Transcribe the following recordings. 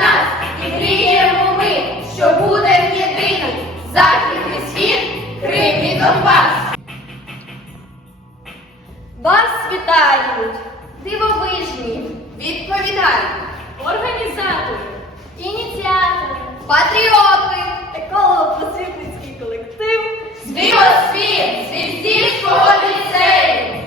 нас, і мріємо ми, що буде єдиний західний світ схід, Крим і Донбас. Вас вітають, дивовижні, відповідальні, організатори, ініціатори, патріоти, еколого-просвітницький колектив, Звіросвіт, Свістівського ліцею.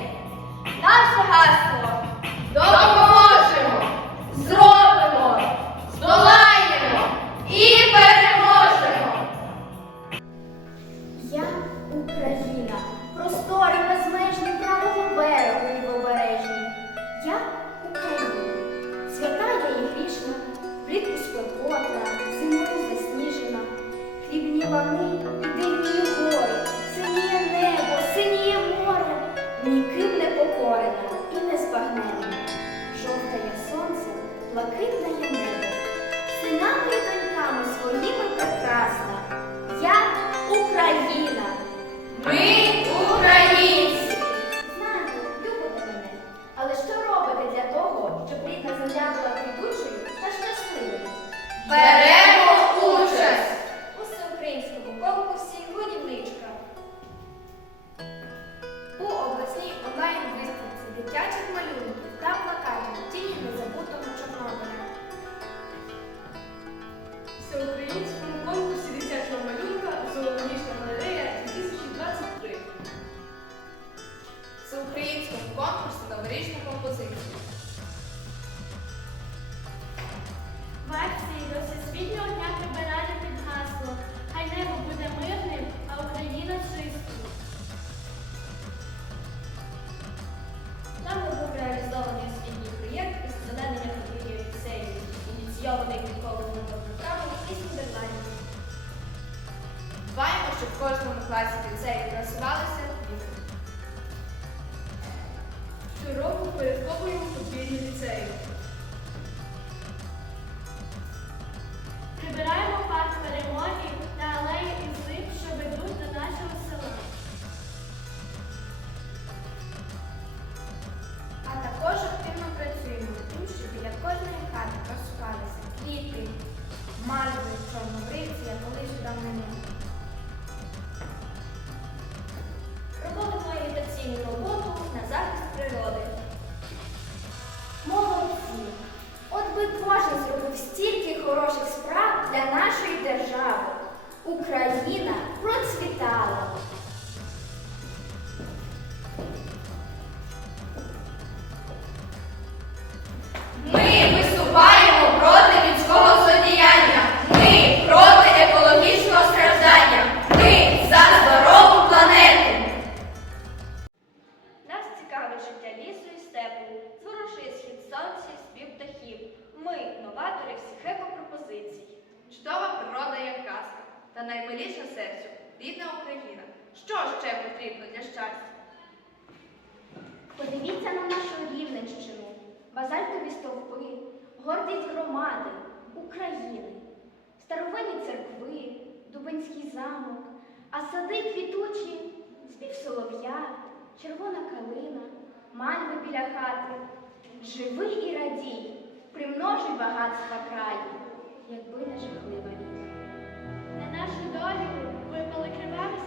Беремо участь. У всеукраїнському конкурсі Годівничка. У обласній онлайн-виставці дитячих малюнків та плакатів Тіні незабутого Чорнобиля. Всеукраїнському конкурсі дитячого малюнка Зоологічна галерея 2023. Всеукраїнському конкурсі новорічна композиція. Гасло Хай небо буде мирним, а Україна чистою. Нами був реалізований освітній проєкт із зеленення подвір'я ліцею, ініційований Миколою Павлом із Нідерландів. Дбаємо, щоб в кожному класі ліцею красувалися квіти. Щороку порядковуємо подвір'я ліцею. Прибираємо парк перемоги та алеї із лип, що ведуть до нашого села. А також активно працюємо над тим, щоб біля кожної хати просувалися квіти, мальви, чорнобривці, а колись давно Проводимо Та серцю рідна Україна. Що ще потрібно для щастя? Подивіться на нашу Рівненщину, базальтові стовпи, гордість громади, України, старовинні церкви, Дубинський замок, а сади квітучі, спів солов'я, червона калина, мальви біля хати. Живи і радій, примножуй багатства краю, якби не жахлива нашу долю випали криваві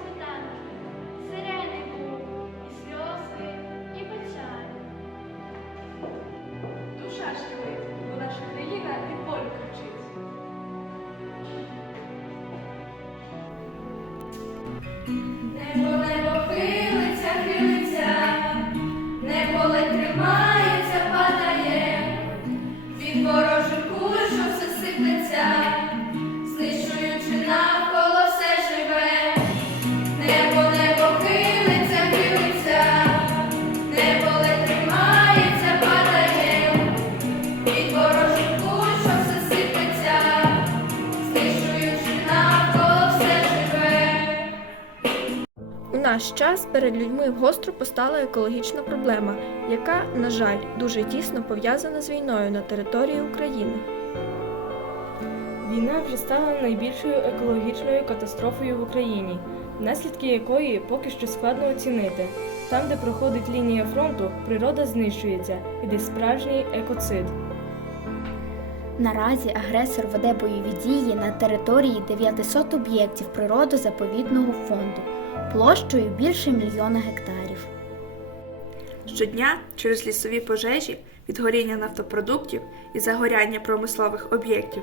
наш час перед людьми гостро постала екологічна проблема, яка, на жаль, дуже тісно пов'язана з війною на території України. Війна вже стала найбільшою екологічною катастрофою в Україні, наслідки якої поки що складно оцінити. Там, де проходить лінія фронту, природа знищується, іде справжній екоцид. Наразі агресор веде бойові дії на території 900 об'єктів природозаповідного фонду площею більше мільйона гектарів. Щодня через лісові пожежі, від горіння нафтопродуктів і загоряння промислових об'єктів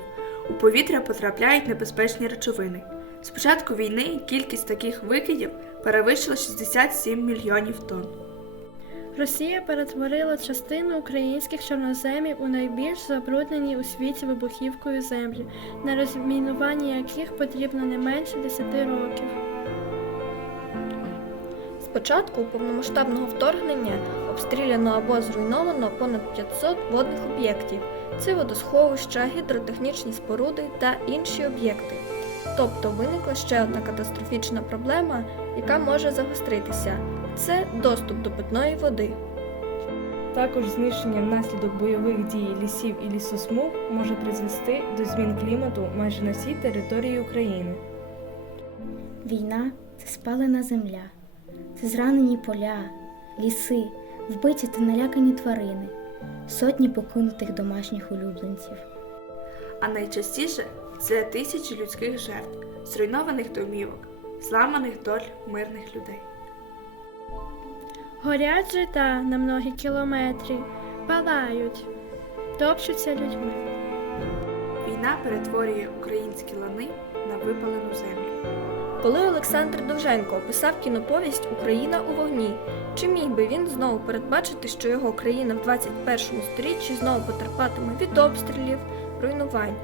У повітря потрапляють небезпечні речовини. З початку війни кількість таких викидів перевищила 67 мільйонів тонн. Росія перетворила частину українських чорноземів у найбільш забруднені у світі вибухівкою землі, на розмінування яких потрібно не менше 10 років. Початку повномасштабного вторгнення обстріляно або зруйновано понад 500 водних об'єктів. Це водосховища, гідротехнічні споруди та інші об'єкти. Тобто виникла ще одна катастрофічна проблема, яка може загостритися це доступ до питної води. Також знищення внаслідок бойових дій лісів і лісосмуг може призвести до змін клімату майже на всій території України. Війна це спалена земля, це зранені поля, ліси, вбиті та налякані тварини, сотні покинутих домашніх улюбленців. А найчастіше це тисячі людських жертв, зруйнованих домівок, зламаних доль мирних людей. Горять жита на многі кілометри, палають, топчуться людьми. Війна перетворює українські лани на випалену землю. Коли Олександр Довженко описав кіноповість Україна у вогні, чи міг би він знову передбачити, що його країна в 21-му сторіччі знову потерпатиме від обстрілів, руйнувань,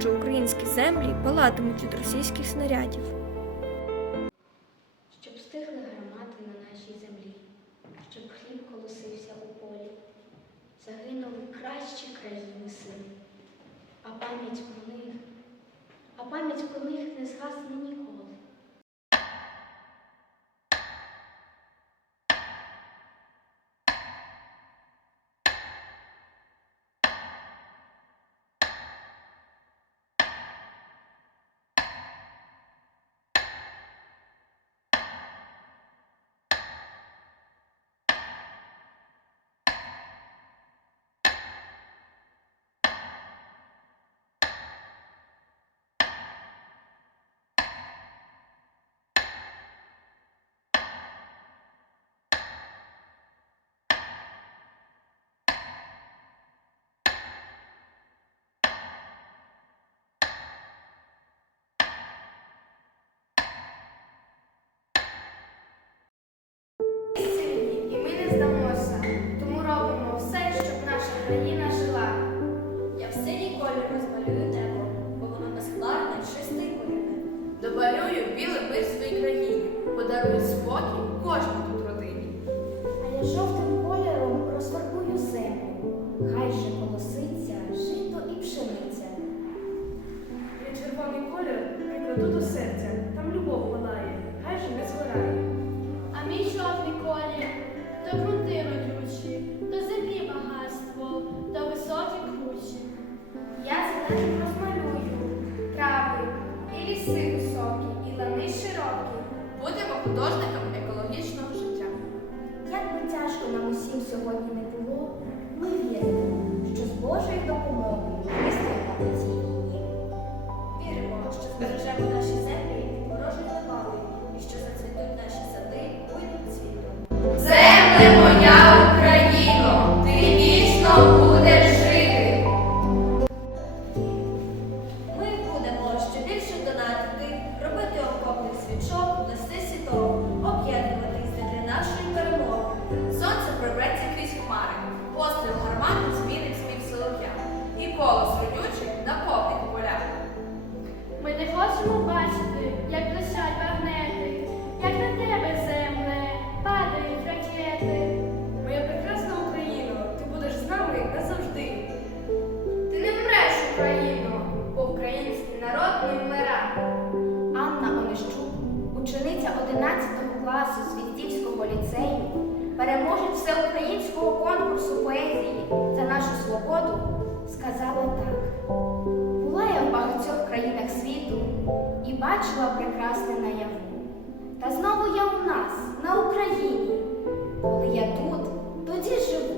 що українські землі палатимуть від російських снарядів? Щоб стихли гармати на нашій землі, щоб хліб колосився у полі, загинули кращі країни сини. А пам'ять про них, а пам'ять про них не згасне ніколи. переможець всеукраїнського конкурсу поезії за нашу свободу, сказала так: була я в багатьох країнах світу і бачила прекрасне наяву. Та знову я у нас, на Україні, коли я тут, тоді живу.